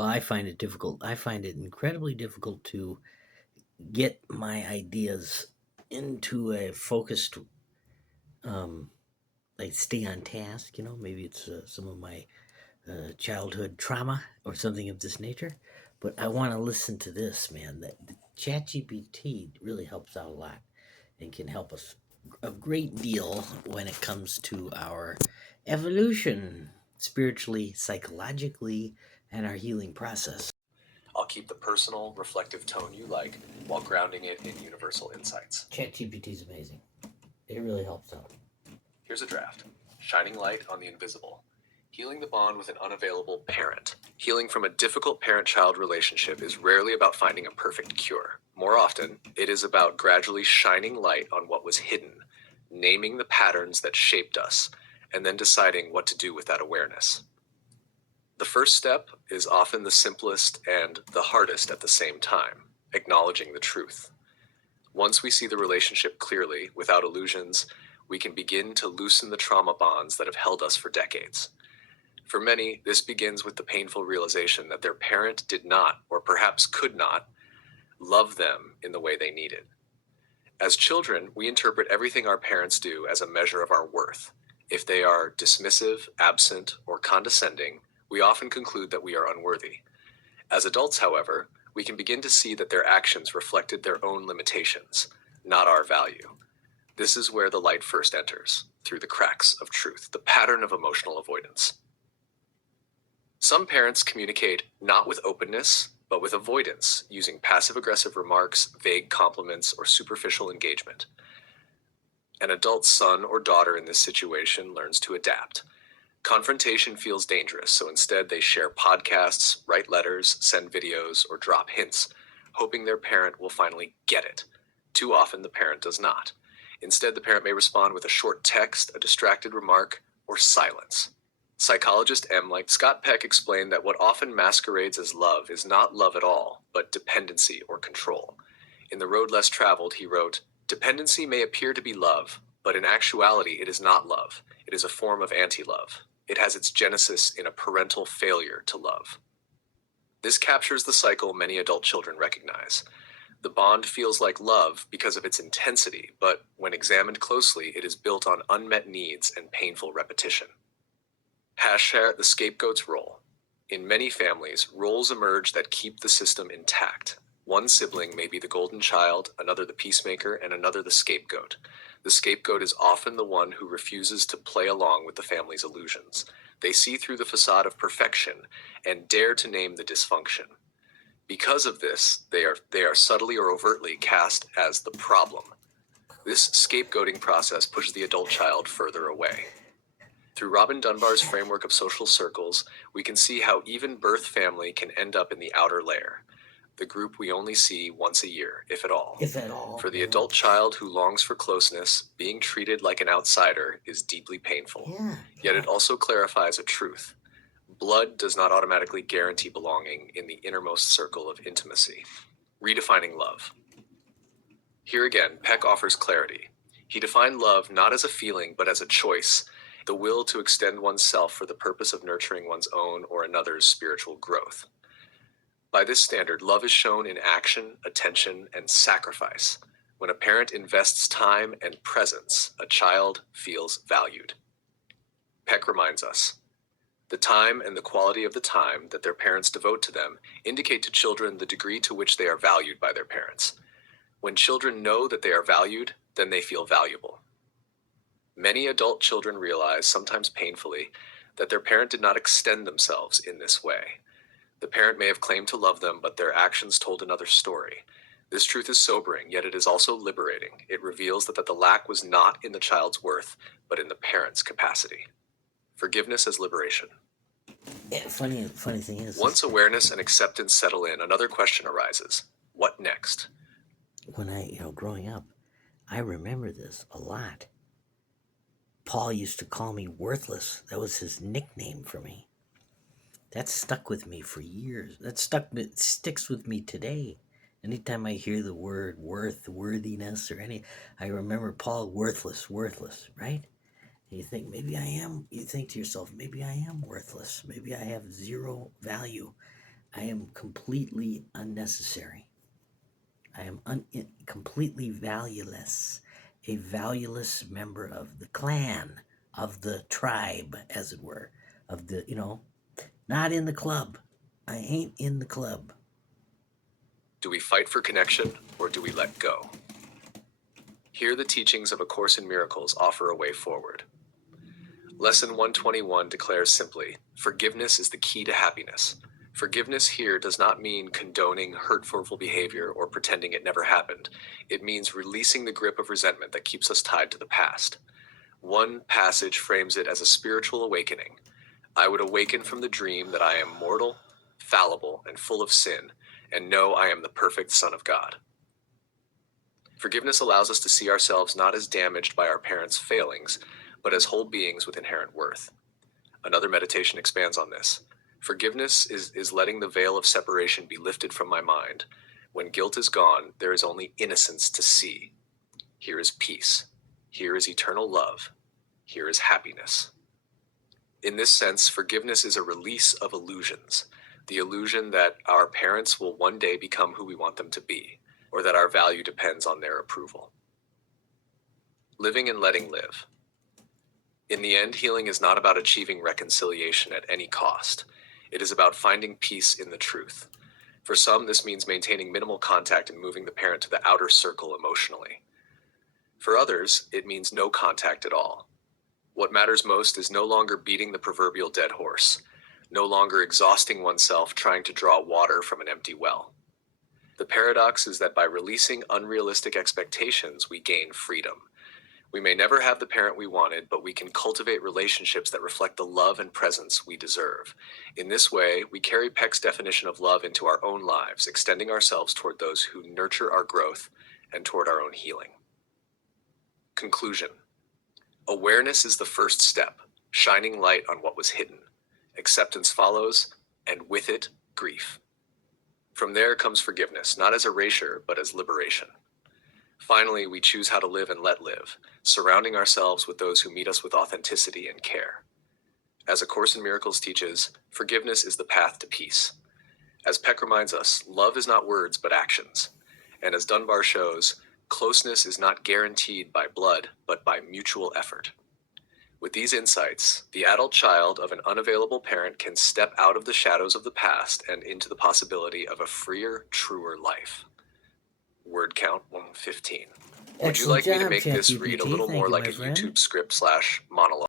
Well, I find it difficult. I find it incredibly difficult to get my ideas into a focused, um, like stay on task. Maybe it's some of my childhood trauma or something of this nature. But I want to listen to this, man. That the ChatGPT really helps out a lot and can help us a great deal when it comes to our evolution, spiritually, psychologically, and our healing process. I'll keep the personal, reflective tone you like while grounding it in universal insights. ChatGPT is amazing. It really helps out. Here's a draft. Shining light on the invisible. Healing the bond with an unavailable parent. Healing from a difficult parent-child relationship is rarely about finding a perfect cure. More often, it is about gradually shining light on what was hidden, naming the patterns that shaped us, and then deciding what to do with that awareness. The first step is often the simplest and the hardest at the same time, acknowledging the truth. Once we see the relationship clearly, without illusions, we can begin to loosen the trauma bonds that have held us for decades. For many, this begins with the painful realization that their parent did not, or perhaps could not, love them in the way they needed. As children, we interpret everything our parents do as a measure of our worth. If they are dismissive, absent, or condescending, we often conclude that we are unworthy. As adults, however, we can begin to see that their actions reflected their own limitations, not our value. This is where the light first enters, through the cracks of truth, the pattern of emotional avoidance. Some parents communicate not with openness, but with avoidance, using passive-aggressive remarks, vague compliments, or superficial engagement. An adult son or daughter in this situation learns to adapt. Confrontation feels dangerous, so instead they share podcasts, write letters, send videos, or drop hints, hoping their parent will finally get it. Too often the parent does not. Instead, the parent may respond with a short text, a distracted remark, or silence. Psychologist Scott Peck explained that what often masquerades as love is not love at all, but dependency or control. In The Road Less Traveled, he wrote, "Dependency may appear to be love, but in actuality it is not love. It is a form of anti-love. It has its genesis in a parental failure to love." This captures the cycle many adult children recognize. The bond feels like love because of its intensity, but when examined closely, it is built on unmet needs and painful repetition. The scapegoat's role. In many families, roles emerge that keep the system intact. One sibling may be the golden child, another the peacemaker, and another the scapegoat. The scapegoat is often the one who refuses to play along with the family's illusions. They see through the facade of perfection and dare to name the dysfunction. Because of this, they are subtly or overtly cast as the problem. This scapegoating process pushes the adult child further away. Through Robin Dunbar's framework of social circles, we can see how even birth family can end up in the outer layer, the group we only see once a year, if at all. If at all. For the adult child who longs for closeness, being treated like an outsider is deeply painful. Yet it also clarifies a truth. Blood does not automatically guarantee belonging in the innermost circle of intimacy. Redefining love. Here again, Peck offers clarity. He defined love not as a feeling, but as a choice, the will to extend oneself for the purpose of nurturing one's own or another's spiritual growth. By this standard, love is shown in action, attention, and sacrifice. When a parent invests time and presence, a child feels valued. Peck reminds us, the time and the quality of the time that their parents devote to them indicate to children the degree to which they are valued by their parents. When children know that they are valued, then they feel valuable. Many adult children realize, sometimes painfully, that their parent did not extend themselves in this way. The parent may have claimed to love them, but their actions told another story. This truth is sobering, yet it is also liberating. It reveals that the lack was not in the child's worth, but in the parent's capacity. Forgiveness as liberation. Yeah, funny thing is, once awareness and acceptance settle in, another question arises. What next? When growing up, I remember this a lot. Paul used to call me worthless. That was his nickname for me. That stuck with me for years. It sticks with me today. Anytime I hear the word worthiness or I remember Paul, worthless, right? And you think, you think to yourself, maybe I am worthless. Maybe I have zero value. I am completely unnecessary. I am completely valueless, a valueless member of the clan, of the tribe, as it were, of the, not in the club. I ain't in the club. Do we fight for connection or do we let go? Here, the teachings of A Course in Miracles offer a way forward. Lesson 121 declares simply, forgiveness is the key to happiness. Forgiveness here does not mean condoning hurtful behavior or pretending it never happened. It means releasing the grip of resentment that keeps us tied to the past. One passage frames it as a spiritual awakening. I would awaken from the dream that I am mortal, fallible, and full of sin, and know I am the perfect Son of God. Forgiveness allows us to see ourselves not as damaged by our parents' failings, but as whole beings with inherent worth. Another meditation expands on this. Forgiveness is letting the veil of separation be lifted from my mind. When guilt is gone, there is only innocence to see. Here is peace. Here is eternal love. Here is happiness. In this sense, forgiveness is a release of illusions. The illusion that our parents will one day become who we want them to be, or that our value depends on their approval. Living and letting live. In the end, healing is not about achieving reconciliation at any cost. It is about finding peace in the truth. For some, this means maintaining minimal contact and moving the parent to the outer circle emotionally. For others, it means no contact at all. What matters most is no longer beating the proverbial dead horse, no longer exhausting oneself trying to draw water from an empty well. The paradox is that by releasing unrealistic expectations, we gain freedom. We may never have the parent we wanted, but we can cultivate relationships that reflect the love and presence we deserve. In this way, we carry Peck's definition of love into our own lives, extending ourselves toward those who nurture our growth and toward our own healing. Conclusion. Awareness is the first step, shining light on what was hidden. Acceptance follows, and with it, grief. From there comes forgiveness, not as erasure, but as liberation. Finally, we choose how to live and let live, surrounding ourselves with those who meet us with authenticity and care. As A Course in Miracles teaches, forgiveness is the path to peace. As Peck reminds us, love is not words but actions. And as Dunbar shows, closeness is not guaranteed by blood, but by mutual effort. With these insights, the adult child of an unavailable parent can step out of the shadows of the past and into the possibility of a freer, truer life. Word count 115. Would you Excellent like me to job, make this read a ChatGPT. little Thank more you, like my a friend. YouTube script / monologue?